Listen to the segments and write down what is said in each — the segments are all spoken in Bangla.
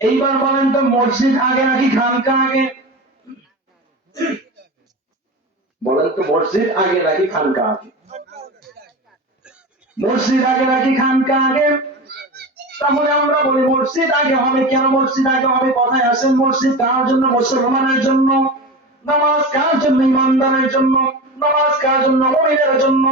এইবার বলেন তো মসজিদ আগে নাকি খানকা আগে? বলেন তো মসজিদ আগে নাকি খানকা আগে? মসজিদ আগে নাকি খানকা আগে? তাহলে আমরা বলি মসজিদ আগে হবে। কেন মসজিদ আগে হবে? কথায় আসেন, মসজিদ কার জন্য? মুসলমানের জন্য। নামাজ কার জন্য? ইমানদারের জন্য। নামাজ কার জন্য? মুমিনের জন্য।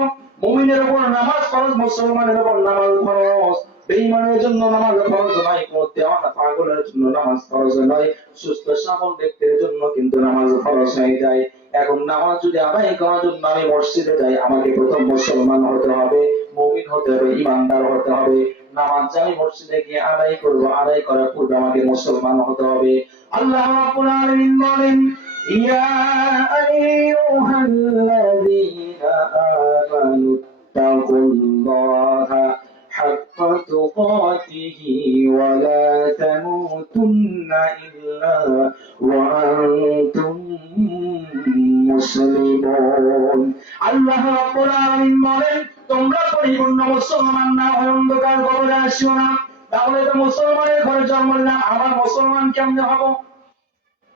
মুমিনের উপর নামাজ ফরজ, মুসলমানের উপর নামাজ ফরজ। বেঈমানের জন্য নামাজ ফরজ নয়, কোন দেওয়ানা পাগলের জন্য নামাজ ফরজ নয়, সুস্থ সবল ব্যক্তির জন্য কিন্তু নামাজ ফরজ হয়ে যায়। এখন নামাজ যদি আদায় করার জন্য আমি মসজিদে যাই, আমাকে প্রথম মুসলমান হতে হবে, মুমিন হতে হবে, ইমানদার হতে হবে। নামাজ আমি মসজিদে গিয়ে আদায় করবো, আদায় করার পূর্বে আমাকে মুসলমান হতে হবে। আল্লাহ রাব্বুল আলামিন বলেন, ইয়া আইয়ুহাল্লাযীনা আমানু তাকুল্লাহা হাক্কা তুকাতিহি ওয়া লা তামুতুন্না ইল্লা ওয়া আনতুম মুসলিমুন। আল্লাহ রাব্বুল আলামিন বলেন, তোমরা পরিপূর্ণ মুসলমান না হয়ে অন্ধকার কবরে আসিও না। তাহলে তো মুসলমানের ঘরে জন্ম নিলাম, আবার মুসলমান কেমনে হব?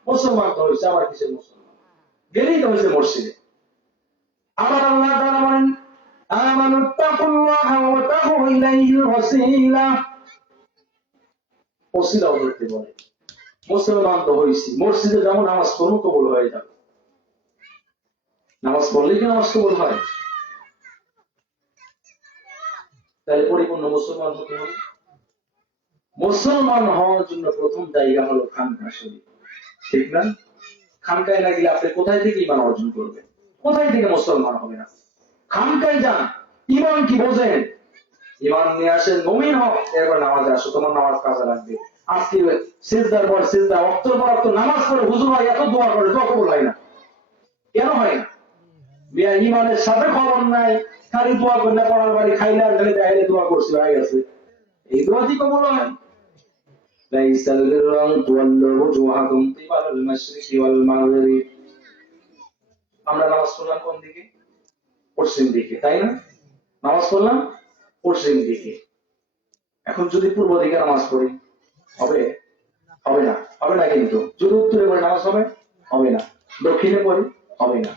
মুসলমান তো হয়েছে, আবার কিসের মুসলমান? গেলেই তো হয়েছে মসজিদে। আবার আল্লাহ তাআলা বলেন, আমানুত্তাকুল্লাহা ওয়া তাকু ইলাইহিল ওয়াসিলা। ওসিলা বলতে বলে মুসলমান তো হয়েছি, মসজিদে যেমন নামাজ পড়ুন কবুল হয়ে যাবে। নামাজ পড়লেই কি নামাজ কবুল হয়? তাহলে পরিপূর্ণ মুসলমান হতে হবে। মুসলমান হওয়ার জন্য প্রথম জায়গা হলো খানকা শরীফ, ঠিক না? খানকায় না গেলে আপনি কোথায় থেকে ঈমান অর্জন করবেন? কোথায় থেকে মুসলমান হবে না? খানকায় যান, ঈমান কি বোঝেন? ঈমান নিয়ে আসেন, মুমিন হও, এরপর নামাজে আসো, তোমার নামাজ কাজে লাগবে। আজকে সিজদার পর সিজদা, ওয়াক্তের পর ওয়াক্ত নামাজ পড়ে হুজুর ভাই এত দোয়া করে, দোয়া কবুল হয় না। কেন হয় না? ঈমানের সাথে খবর নাই, খালি দোয়া করলে পড়ার বাড়ি খাইলে আর খালি দেখাইলে দোয়া করছি হয়ে গেছে। এই দোয়া কি কবুল হয়? লাইসাল বিররা তুওয়াল্লু ওজুহাকুম কিবালাল মাশরিকি ওয়াল মাগরিব। আমরা নামাজ পড়লাম কোন দিকে? পশ্চিম দিকে, তাই না? নামাজ পড়লাম পশ্চিম দিকে। এখন যদি পূর্ব দিকে নামাজ পড়ি হবে? হবে না। হবে না কিন্তু। যদি উত্তরে পড়ে নামাজ হবে? হবে না। দক্ষিণে পড়ি? হবে না।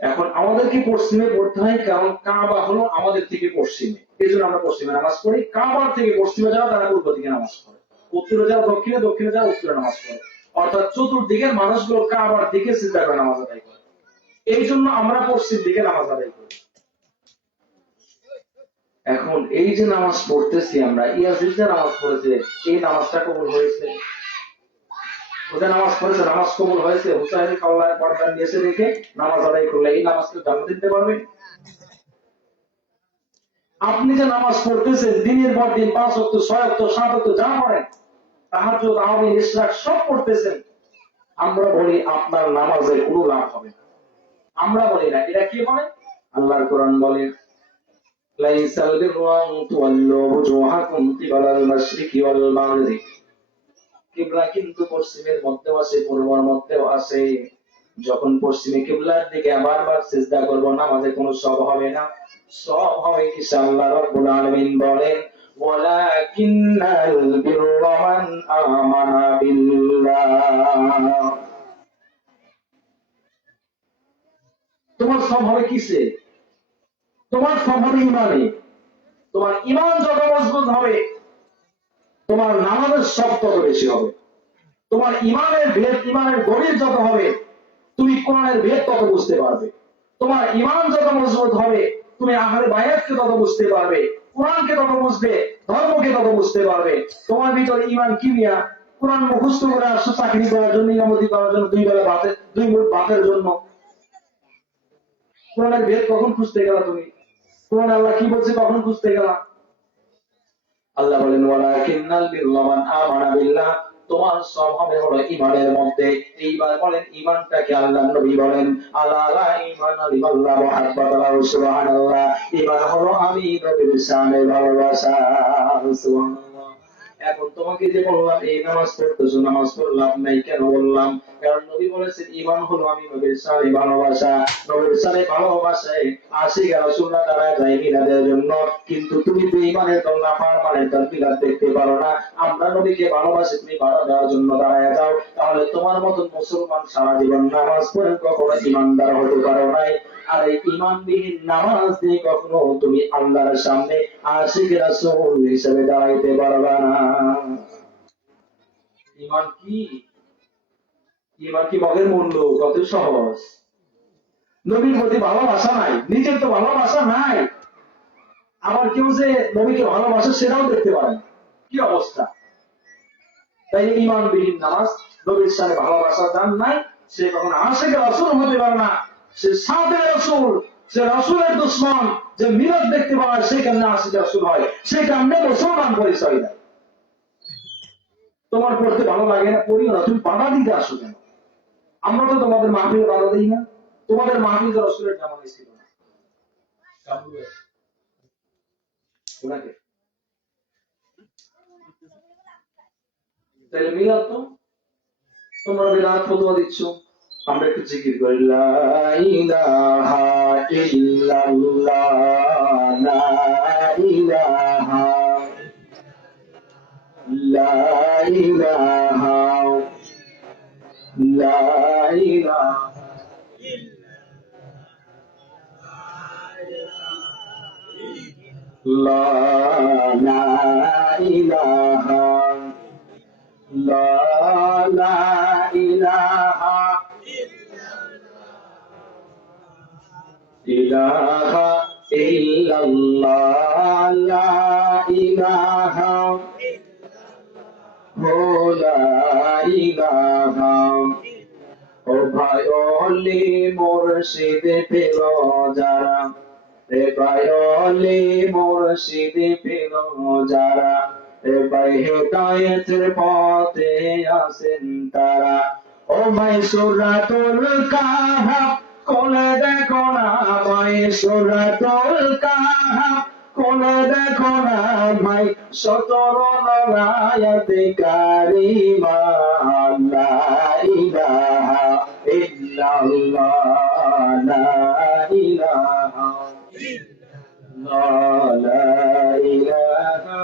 এখন আমাদেরকে পশ্চিমে পড়তে হয়, কারণ কাবা হলো আমাদের থেকে পশ্চিমে, এই জন্য আমরা পশ্চিমে নামাজ পড়ি। কাবার থেকে পশ্চিমে যাওয়া তারা পূর্ব দিকে নামাজ পড়ে, উত্তরে যাওয়া দক্ষিণে, দক্ষিণে যাওয়া উত্তরে নামাজ পড়ে। অর্থাৎ চতুর্দিকের মানুষগুলো কাবার দিকে চিন্তা করে নামাজ আদায় করে, এই জন্য আমরা পশ্চিম দিকে নামাজ আদায় করি। এখন এই যে নামাজ পড়তেছি আমরা, ইয়াজিদ যে নামাজ পড়েছে, এই নামাজটা কবুল হয়েছে? ওদের নামাজ পড়েছে, নামাজ কবুল হয়েছে? হুসাইন আল্লাহ বরদান দিয়েছে দেখে নামাজ আদায় করলে এই নামাজকে জান্নাত দিতে পারবে? আপনি যে নামাজ পড়তেছেন দিনের পর দিন, 5 ওয়াক্ত 6 ওয়াক্ত 7 ওয়াক্ত যা পড়েন, তাহাজ্জুদ তারাবি ইশরাক সব পড়তেছেন, আমরা বলি আপনার নামাজের কোনো লাভ হবে না। আমরা বলি না, এটা কি বলে? আল্লাহর কোরআন বলে, লাইসাল বিররা তুওয়াল্লু ওজুহাকুম কিবালাল মাশরিকি ওয়াল মাগরিব। কিবলা কিন্তু পশ্চিমের মধ্যেও আছে, পূর্বের মধ্যেও আছে। যখন পশ্চিমে কিবলার দিকে বারবার সিজদা করব, নামাজে কোনো সওয়াব হবে না। সওয়াব হবে কি? আল্লাহ রাব্বুল আলামিন বলেন, ওয়ালাকিন্নাল বিররা মান আমানা বিল্লাহ। তোমার সওয়াব হবে কিসে? তোমার সওয়াব হবে ঈমানে। তোমার ঈমান যত মজবুত হবে, তোমার নামাজের সওয়াব তত বেশি হবে। তোমার ঈমানের ভেদ, ঈমানের গভীর যত হবে, তুমি কোরআনের ভেদ তত বুঝতে পারবে। তোমার ঈমান যত মজবুত হবে, তুমি আহলে বায়াতকে তত বুঝতে পারবে, কোরআনকে তত বুঝবে, ধর্মকে তত বুঝতে পারবে। তোমার ভিতরে ঈমান কি নিয়া? কোরআন মুখস্থ করে আসছো চাকরি করার জন্য, ইমামতি করার জন্য, 2 বেলা ভাতের 2 মুঠ ভাতের জন্য। কোরআনের ভেদ কখন খুঁজতে গেলা তুমি? কোরআন আল্লাহ কি বলছে কখন খুঁজতে গেলা? আল্লাহ বলেন, ওয়ালাকিন্নাল বিররা মান আমানা বিল্লাহ। তোমার সওয়াব হবে হলো ঈমানের মধ্যে। এইবার বলেন ঈমানটাকে আল্লাহর নবী বলেন, আলা লা ঈমানা লিল্লাহ মুহাব্বাতাল্লাহ, সুবহানাল্লাহ। ঈমান হলো আমি নবীর শানে ভালোবাসা, সুবহানাল্লাহ। এখন তোমাকে যে বললাম এই নামাজ পড়তেছো, নামাজ পড়লাম নাই, কেন বললাম? কারণ নবী বলেছেন ঈমান হলো আমি নবীর শানে ভালোবাসা, নবীর শানে ভালোবাসায় আশিক রাসূলুল্লাহ তারা যায় মিলাদের জন্য, কিন্তু তুমি তো ঈমানের দল না ফারমানের দল মিলাদ দেখতে পারো না। আমরা নবীকে ভালোবাসি, তুমি ভালো দেওয়ার জন্য দাঁড়ায় যাও, তাহলে তোমার মতন মুসলমান সারা জীবন নামাজ পড়ে কখনো ঈমানদার হতে পারো নাই। আর এই ঈমানবিহীন নামাজ দিয়ে কখনো তুমি আল্লাহর সামনে আশিক রাসূল হিসেবে দাঁড়াইতে পারবে না। ঈমান কি? ঈমান কি মগের মূল্য? কত সহজ। নবীর প্রতি ভালোবাসা নাই, নিজের তো ভালোবাসা নাই, আবার কেউ যে নবীকে ভালোবাসে সেটাও দেখতে পারে না, কি অবস্থা! তাই ঈমানবিহীন নামাজ, নবীর সাথে ভালোবাসা দান নাই, সে কখনো আশিক রাসূল হতে পারে না, সে সাদে রাসূল, সে রাসূলের দুশমন। যে মিলাদ দেখতে পায় সে কেমনে আশিক রাসূল হয়, সে কেমনে মুসলমান পরিচয় দেয়? তোমার পড়তে ভালো লাগে না, পড়িও না, তুমি বাধা দিতে আসো কেন? আমরা তো তোমাদের মাহফিলে বাধা দিই না, তোমাদের মাহফিল তো রাসূলের জামানায় ছিল না। ওনাকে তাহলে মিলাদ তো তোমরা বিরাট ফতোয়া দিচ্ছ। আমরা একটু জিকির করি, লা ইলাহা ইল্লাল্লাহ, লা ইলাহা, লা ইলাহা, লা ইলাহা, লা ইলাহা, লা ইলাহা ইলাহা ইল্লাল্লাহ, লা ইলাহা, ও লা ইলাহা। ও ভাই ওলি মুর্শিদ পেল যারা, রে ভাই ওলি মুর্শিদ পেল যারা, রে ভাই হেদায়েতের পথে আছেন তারা। ও ভাই সূরাতুল কাহাফ কোলে দেখো না, ভাই সূরাতুল কাহাফ কোলে দেখো না ভাই, 17 নং আয়াতে কারিমা, লা ইলাহা ইল্লাল্লাহ, লা ইলাহা, লা ইলাহা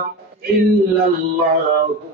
ইল্লাল্লাহু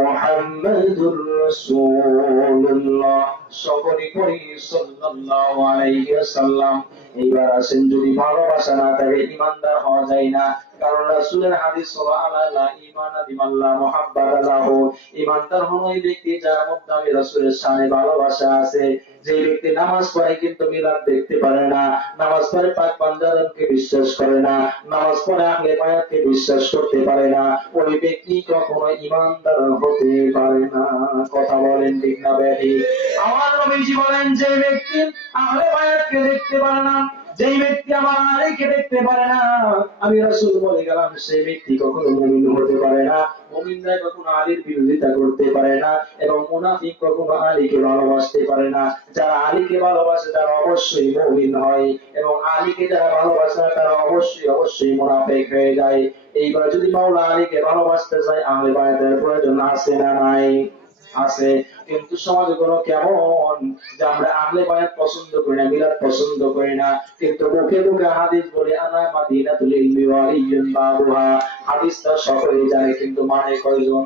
মুহাম্মাদুর রাসূলুল্লাহ। সকলে পড়ি সাল্লাল্লাহু আলাইহি ওয়াসাল্লাম। এইবার আসেন, যদি ভালোবাসা না থাকে ঈমানদার হওয়া যায় না, কারণ রাসূলের হাদিস হলো আলা ঈমানা বিমান লা মুহাব্বাতা লাহু। ঈমানদার হলো ওই ব্যক্তি যার মধ্যে আমি রাসূলের শানে ভালোবাসা আছে। যে ব্যক্তি নামাজ পড়ে কিন্তু মিলাদ দেখতে পারে না, নামাজ পড়ে পাক পাঞ্জাতনকে বিশ্বাস করে না, নামাজ পড়ে আহলে বায়াতকে বিশ্বাস করতে পারে না, ওই ব্যক্তি কখনো ঈমানদার হতে পারে না। কথা বলেন ঠিক না বেঠিক? আমার নবীজি বলেন, যে ব্যক্তি আহলে বায়াতকে দেখতে পারে না, যেই ব্যক্তি আমার আলীকে দেখতে পারে না, আমি রাসূল বলে গেলাম, সেই ব্যক্তি কখনো মুমিন হতে পারে না। মুমিনরা কখনো আলীর বিরোধিতা করতে পারে না, এবং মুনাফিক কখনো আলীকে ভালোবাসতে পারে না। যারা আলীকে ভালোবাসে তারা অবশ্যই মুমিন হয়, এবং আলীকে যারা ভালোবাসে না তারা অবশ্যই মুনাফিক হয়ে যায়। এইবার যদি মাওলা আলীকে ভালোবাসতে চায়, আহলে বায়াতের প্রয়োজন আছে না নাই? আছে। কিন্তু সমাজগুলো কেমন যে আমরা আহলে বায়াত পছন্দ করি না, মিলাদ পছন্দ করি না, কিন্তু মুখে মুখে হাদিস বলে আনা মাদিনাতুল ইলমি ওয়া আলিয়্যুন বাবুহা। হাদিসটা সকলেই জানে, কিন্তু মানে কয়জন?